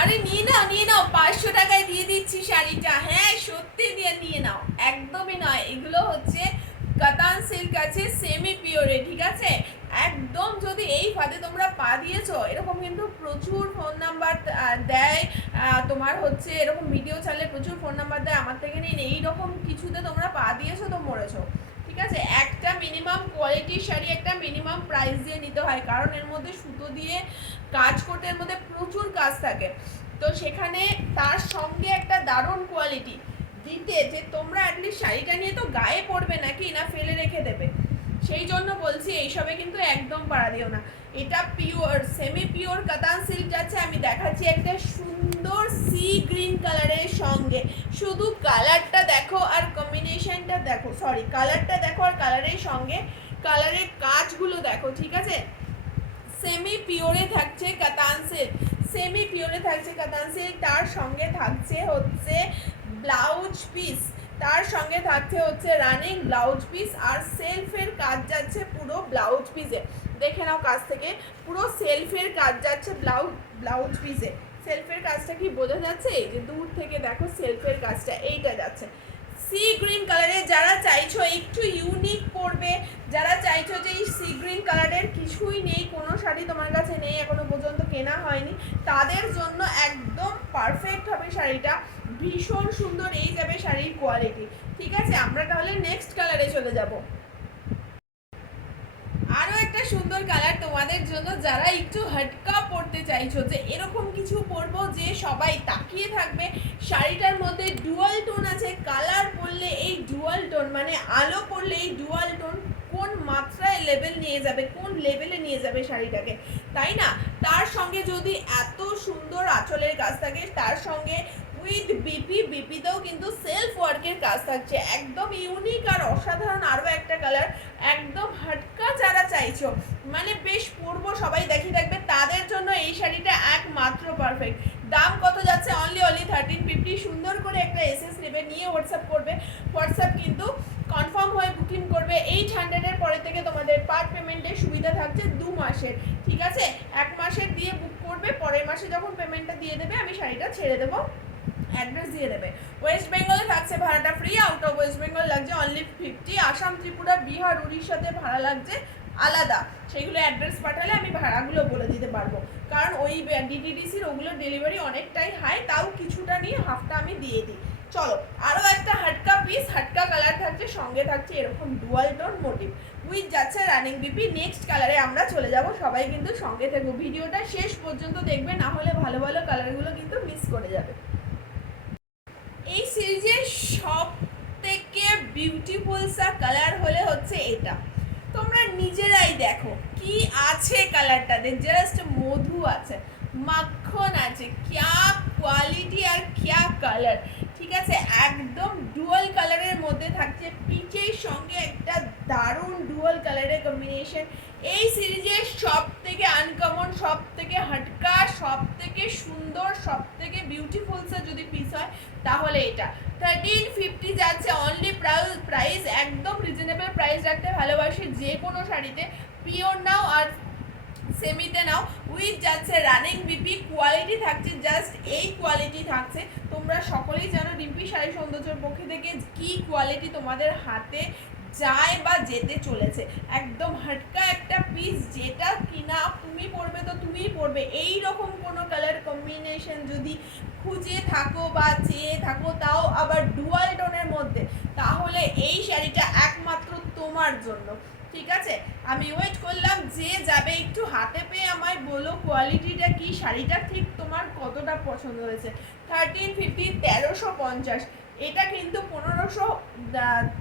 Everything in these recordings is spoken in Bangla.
আরে নিয়ে নাও 500 টাকায় দিয়ে দিচ্ছি শাড়িটা। হ্যাঁ সত্যি নিয়ে নাও, একদমই নয়, এগুলো হচ্ছে কাতান সিল্ক আছে সেমি পিওরে, ঠিক আছে? একদম যদি এই ফাঁদে তোমরা পা দিয়েছো, এরকম কিন্তু প্রচুর ফোন নাম্বার দেয়, তোমার হচ্ছে এরকম ভিডিও ছাড়লে প্রচুর ফোন নাম্বার দেয়, আমার থেকে নিন, এইরকম কিছুতে তোমরা পা দিয়েছো তো মরেছো। ঠিক আছে, একটা মিনিমাম কোয়ালিটির শাড়ি একটা মিনিমাম প্রাইস দিয়ে নিতে হয়, কারণ এর মধ্যে সুতো দিয়ে কাজ করতে এর মধ্যে প্রচুর কাজ থাকে। তো সেখানে তার সঙ্গে একটা দারুণ কোয়ালিটি দিতে, যে তোমরা অ্যাটলিস্ট শাড়িটা নিয়ে তো গায়ে পড়বে নাকি, না ফেলে রেখে দেবে। সেই জন্য বলছি এইসবে কিন্তু একদম পাড়া দিও না। এটা পিওর সেমি পিওর কাতান সিল্ক যাচ্ছে। আমি দেখাচ্ছি একটা সুন্দর সি গ্রিন কালারের সঙ্গে, শুধু কালারটা দেখো আর কম্বিনেশনটা দেখো, সরি কালারটা দেখো আর কালারের সঙ্গে কালারের কাজগুলো দেখো, ঠিক আছে? সেমি পিওরে থাকছে কাতান সিল্ক, সেমি পিওরে থাকছে কাতান সিল্ক, তার সঙ্গে থাকছে হচ্ছে ব্লাউজ পিস, তার সঙ্গে থাকছে হচ্ছে রানিং ব্লাউজ পিস, আর সেলফের কাজ যাচ্ছে পুরো ব্লাউজ পিসে। দেখে নাও কাজ থেকে, পুরো সেলফের কাজ যাচ্ছে ব্লাউজ পিসে। সেলফের কাজটা কি বোঝা যাচ্ছে? এই যে দূর থেকে দেখো সেলফের কাজটা এইটা যাচ্ছে। সি গ্রিন কালারে যারা চাইছো একটু ইউনিক পড়বে, যারা চাইছো যে এই সি গ্রিন কালারের কিছুই নেই, কোনো শাড়ি তোমার কাছে নেই, এখনো পর্যন্ত কেনা হয়নি, তাদের জন্য একদম পারফেক্ট হবে শাড়িটা। ভীষণ সুন্দর এই যাবে শাড়ির কোয়ালিটি। ঠিক আছে, আমরা তাহলে নেক্সট কালারে চলে যাব। আরও একটা সুন্দর কালার তোমাদের জন্য, যারা একটু হটকা পরতে চাইছো, যে এরকম কিছু পরবো যে সবাই তাকিয়ে থাকবে, শাড়িটার মধ্যে ডুয়াল টোন আছে, কালার পরলে এই ডুয়াল টোন মানে আলো পরলে এই ডুয়াল টোন কোন মাত্রায় লেভেল নিয়ে যাবে, কোন লেভেলে নিয়ে যাবে শাড়িটাকে, তাই না? তার সঙ্গে যদি এত সুন্দর আঁচলের কাজ থাকে, তার সঙ্গে উইথ বিপিতেও কিন্তু সেলফ ওয়ার্কের কাজ থাকছে, একদম ইউনিক আর অসাধারণ আরও একটা কালার। একদম হটকা যারা চাইছো, মানে বেশ পরবো সবাই দেখি থাকবে, তাদের জন্য এই শাড়িটা একমাত্র পারফেক্ট। দাম কত যাচ্ছে? অনলি 1350। সুন্দর করে একটা এসএস নেবে, নিয়ে হোয়াটসঅ্যাপ করবে। হোয়াটসঅ্যাপ কিন্তু কনফার্ম হয়ে বুকিং করবে। 800-এর পরে থেকে তোমাদের পার্ট পেমেন্টের সুবিধা থাকছে 2 মাসের, ঠিক আছে? 1 মাসের দিয়ে বুক করবে, পরের মাসে যখন পেমেন্টটা দিয়ে দেবে আমি শাড়িটা ছেড়ে দেবো, অ্যাড্রেস দিয়ে দেবে। ওয়েস্ট বেঙ্গলে থাকছে ভাড়াটা free, out of West Bengal লাগছে অনলি 50। আসাম, ত্রিপুরা, বিহার, উড়িষ্যাতে ভাড়া লাগছে আলাদা, সেইগুলো অ্যাড্রেস পাঠালে আমি ভাড়াগুলো বলে দিতে পারবো, কারণ ওই ডিটিডিসির ওগুলো ডেলিভারি অনেকটাই হাই, তাও কিছুটা নিয়ে হাফটা আমি দিয়ে দিই। চলো, আরও একটা হাটকা পিস, হাটকা কালার থাকছে, সঙ্গে থাকছে এরকম ডুয়াল টোন মোটিভ, উইথ যাচ্ছে রানিং বিপি। নেক্সট কালারে আমরা চলে যাব, সবাই কিন্তু সঙ্গে থাকবো, ভিডিওটা শেষ পর্যন্ত দেখবে, না হলে ভালো ভালো কালারগুলো কিন্তু মিস করে যাবে। এই সিরিজের সব থেকে বিউটিফুল সা কালার হলে হচ্ছে এটা, তোমরা নিজেরাই দেখো কি আছে কালারটাতে, জাস্ট মধু আছে, মাখন আছে, ক্যা কোয়ালিটি আর ক্যা কালার, ঠিক আছে? একদম ডুয়াল কালারের মধ্যে থাকছে, পিচের সঙ্গে একটা দারুণ ডুয়াল কালারের কম্বিনেশন। এই সিরিজের সব থেকে আনকমন, সব থেকে হটকা, সব থেকে সুন্দর, সব থেকে বিউটিফুল সা যদি পিস হয় তাহলে এটা 1350 যাচ্ছে অনলি। প্রাইস একদম রিজনেবল প্রাইস রাখতে ভালোবাসি, যে কোনো শাড়িতে পিওর নাও আর সেমিতে নাও, উইথ যাচ্ছে রানিং বিপি, কোয়ালিটি থাকছে জাস্ট এই কোয়ালিটি থাকছে। তোমরা সকলেই জানো ডিম্পি শাড়ি সৌন্দর্যের পক্ষে থেকে কি কোয়ালিটি তোমাদের হাতে যায় বা যেতে চলেছে, একদম হটকা একটা পিস, যেটা কিনা তুমি পরবে তো তুমিই পরবে। এই রকম কোনো কালার কম্বিনেশন যদি খুঁজে থাকো বা চেয়ে থাকো, তাও আবার ডুয়াল টোনের মধ্যে, তাহলে এই শাড়িটা একমাত্র তোমার জন্য, ঠিক আছে? আমি ওয়েট করলাম, যে যাবে একটু হাতে পেয়ে আমায় বলো কোয়ালিটিটা কি, শাড়িটা ঠিক তোমার কতটা পছন্দ হয়েছে। 1350, 1350, এটা কিন্তু 1500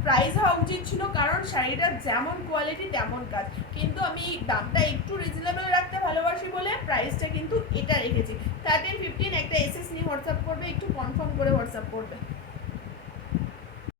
প্রাইস হওয়া উচিত ছিল, কারণ শাড়িটার যেমন কোয়ালিটি তেমন কাজ, কিন্তু আমি দামটা একটু রিজনেবল রাখতে ভালোবাসি বলে প্রাইসটা কিন্তু এটা রেখেছি 1315। একটা এসএস নিয়ে হোয়াটসঅ্যাপ করবে, একটু কনফার্ম করে হোয়াটসঅ্যাপ করবে।